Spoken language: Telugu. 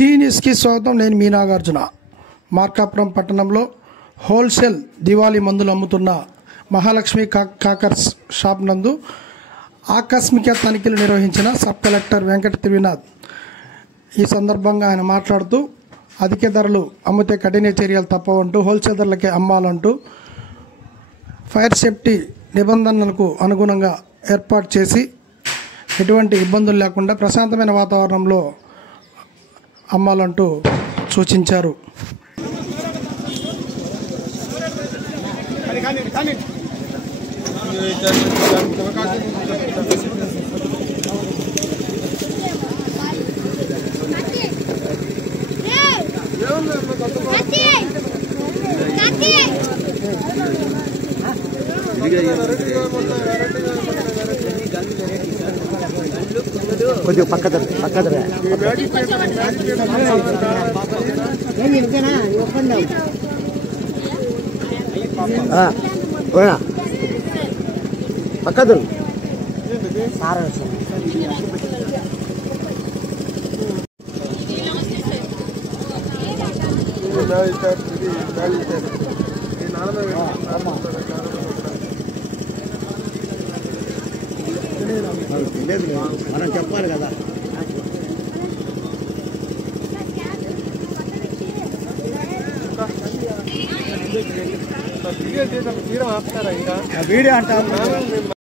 సి న్యూస్కి స్వాగతం. నేను మీ నాగార్జున. మార్కాపురం పట్టణంలో హోల్సేల్ దివాళీ మందులు అమ్ముతున్న మహాలక్ష్మి కాకర్స్ షాప్ నందు ఆకస్మిక తనిఖీలు నిర్వహించిన సబ్ కలెక్టర్ వెంకట త్రివినాథ్. ఈ సందర్భంగా ఆయన మాట్లాడుతూ అధిక ధరలు అమ్మితే కఠిన చర్యలు తప్పవంటూ హోల్సేలర్లకే అమ్మాలంటూ ఫైర్ సేఫ్టీ నిబంధనలకు అనుగుణంగా ఏర్పాటు చేసి ఎటువంటి ఇబ్బందులు లేకుండా ప్రశాంతమైన వాతావరణంలో అమ్మాలంటూ సూచించారు. కొద్దిగా పక్కన పక్కదు మనం చెప్పాలి కదా. వీడియో అంటారు.